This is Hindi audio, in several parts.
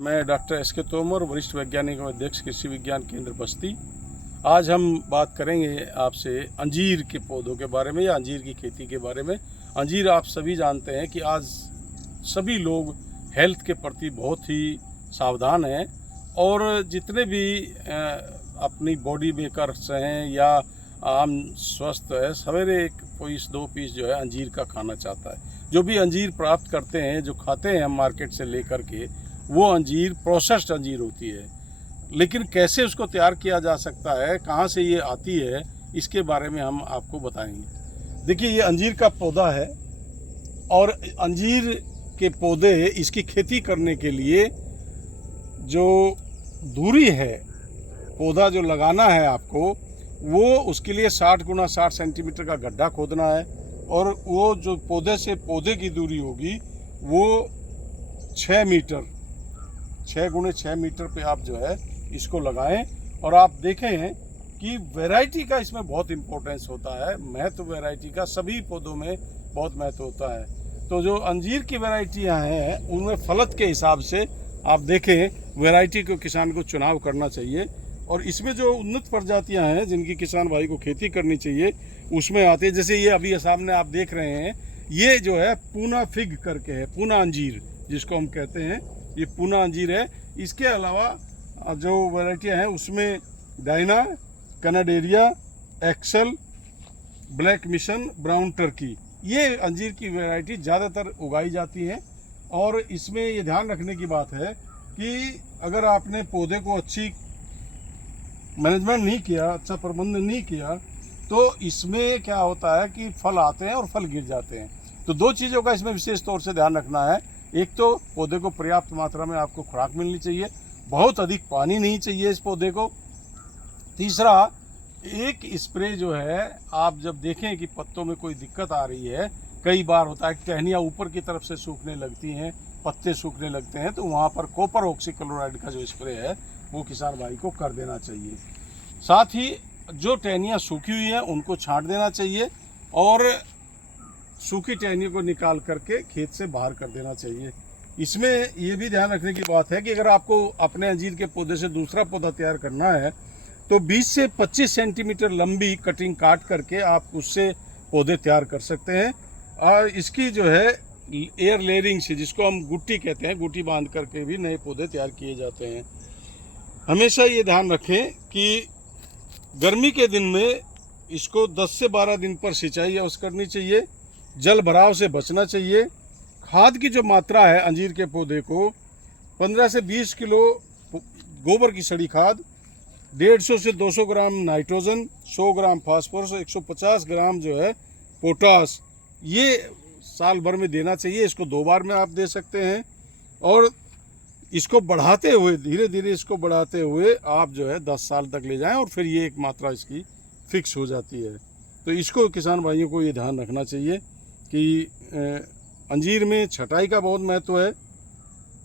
मैं डॉक्टर एस के तोमर, वरिष्ठ वैज्ञानिक और अध्यक्ष कृषि विज्ञान केंद्र बस्ती। आज हम बात करेंगे आपसे अंजीर के पौधों के बारे में या अंजीर की खेती के बारे में। अंजीर आप सभी जानते हैं कि आज सभी लोग हेल्थ के प्रति बहुत ही सावधान हैं और जितने भी अपनी बॉडी मेकर्स हैं या आम स्वस्थ है, सवेरे एक पीस दो पीस जो है अंजीर का खाना चाहता है। जो भी अंजीर प्राप्त करते हैं, जो खाते हैं हम मार्केट से लेकर के, वो अंजीर प्रोसेस्ड अंजीर होती है। लेकिन कैसे उसको तैयार किया जा सकता है, कहाँ से ये आती है, इसके बारे में हम आपको बताएंगे। देखिए, ये अंजीर का पौधा है और अंजीर के पौधे, इसकी खेती करने के लिए जो दूरी है, पौधा जो लगाना है आपको, वो उसके लिए 60 गुना 60 सेंटीमीटर का गड्ढा खोदना है और वो जो पौधे से पौधे की दूरी होगी वो 6 मीटर, 6 गुणे 6 मीटर पे आप जो है इसको लगाएं। और आप देखें कि वैरायटी का इसमें बहुत इम्पोर्टेंस होता है, महत्व वैरायटी का सभी पौधों में बहुत महत्व होता है। तो जो अंजीर की वैरायटियां हैं उनमें फलत के हिसाब से आप देखें वैरायटी को किसान को चुनाव करना चाहिए। और इसमें जो उन्नत प्रजातियां हैं जिनकी किसान भाई को खेती करनी चाहिए उसमें आते हैं, जैसे ये अभी सामने आप देख रहे हैं, ये जो है पूना फिग करके है, पूना अंजीर जिसको हम कहते हैं, ये पूना अंजीर है। इसके अलावा जो वैरायटियां हैं उसमें Diana, Conadria, Excel, Black Mission, Brown Turkey, ये अंजीर की वैरायटी ज़्यादातर उगाई जाती हैं। और इसमें ये ध्यान रखने की बात है कि अगर आपने पौधे को अच्छी मैनेजमेंट नहीं किया, अच्छा प्रबंधन नहीं किया, तो इसमें क्या होता है कि फल आते हैं और फल गिर जाते हैं। तो दो चीज़ों का इसमें विशेष तौर से ध्यान रखना है। एक तो पौधे को पर्याप्त मात्रा में आपको खुराक मिलनी चाहिए, बहुत अधिक पानी नहीं चाहिए इस पौधे को। तीसरा, एक स्प्रे जो है, आप जब देखें कि पत्तों में कोई दिक्कत आ रही है, कई बार होता है कि टहनियाँ ऊपर की तरफ से सूखने लगती हैं, पत्ते सूखने लगते हैं, तो वहाँ पर कॉपर ऑक्सीक्लोराइड का जो स्प्रे है वो किसान भाई को कर देना चाहिए। साथ ही जो टहनियाँ सूखी हुई हैं उनको छांट देना चाहिए और सूखी टहनियों को निकाल करके खेत से बाहर कर देना चाहिए। इसमें ये भी ध्यान रखने की बात है कि अगर आपको अपने अंजीर के पौधे से दूसरा पौधा तैयार करना है तो 20 से 25 सेंटीमीटर लंबी कटिंग काट करके आप उससे पौधे तैयार कर सकते हैं। और इसकी जो है एयर लेयरिंग से, जिसको हम गुट्टी कहते हैं, गुट्टी बांध करके भी नए पौधे तैयार किए जाते हैं। हमेशा ये ध्यान रखें कि गर्मी के दिन में इसको 10 से 12 दिन पर सिंचाई अवश्य करनी चाहिए, जल भराव से बचना चाहिए। खाद की जो मात्रा है अंजीर के पौधे को 15 से 20 किलो गोबर की सड़ी खाद, 150 से 200 ग्राम नाइट्रोजन, 100 ग्राम फास्फोरस, 150 ग्राम जो है पोटास, ये साल भर में देना चाहिए। इसको 2 बार में आप दे सकते हैं और इसको बढ़ाते हुए, धीरे धीरे इसको बढ़ाते हुए आप जो है 10 साल तक ले जाएं और फिर ये एक मात्रा इसकी फिक्स हो जाती है। तो इसको किसान भाइयों को ये ध्यान रखना चाहिए कि अंजीर में छटाई का बहुत महत्व है।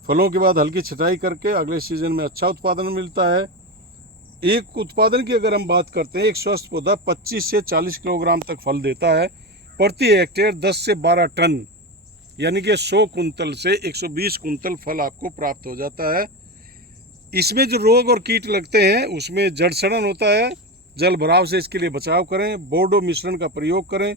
फलों के बाद हल्की छटाई करके अगले सीजन में अच्छा उत्पादन मिलता है। एक उत्पादन की अगर हम बात करते हैं, एक स्वस्थ पौधा 25 से 40 किलोग्राम तक फल देता है प्रति हेक्टेयर, 10 से 12 टन, यानी कि 100 कुंतल से 120 कुंतल फल आपको प्राप्त हो जाता है। इसमें जो रोग और कीट लगते हैं उसमें जड़ सड़न होता है, जल भराव से इसके लिए बचाव करें, बोर्डो मिश्रण का प्रयोग करें।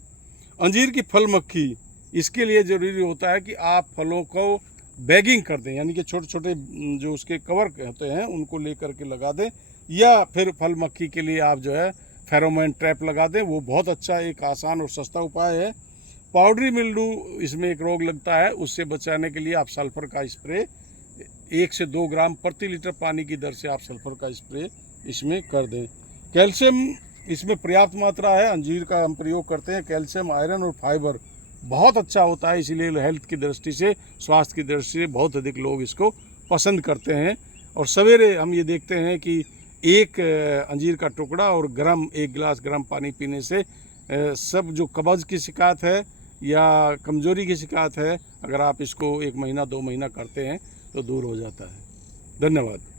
अंजीर की फल मक्खी, इसके लिए ज़रूरी होता है कि आप फलों को बैगिंग कर दें, यानी कि छोटे छोटे जो उसके कवर होते हैं उनको लेकर के लगा दें, या फिर फल मक्खी के लिए आप जो है फेरोमोन ट्रैप लगा दें। वो बहुत अच्छा एक आसान और सस्ता उपाय है। पाउडरी मिल्डू इसमें एक रोग लगता है, उससे बचाने के लिए आप सल्फर का स्प्रे 1 से 2 ग्राम प्रति लीटर पानी की दर से आप सल्फर का स्प्रे इसमें कर दें। कैल्शियम इसमें पर्याप्त मात्रा है, अंजीर का हम प्रयोग करते हैं। कैल्शियम, आयरन और फाइबर बहुत अच्छा होता है, इसीलिए हेल्थ की दृष्टि से, स्वास्थ्य की दृष्टि से बहुत अधिक लोग इसको पसंद करते हैं। और सवेरे हम ये देखते हैं कि एक अंजीर का टुकड़ा और एक गिलास गर्म पानी पीने से सब जो कब्ज़ की शिकायत है या कमज़ोरी की शिकायत है, अगर आप इसको 1 महीना 2 महीना करते हैं तो दूर हो जाता है। धन्यवाद।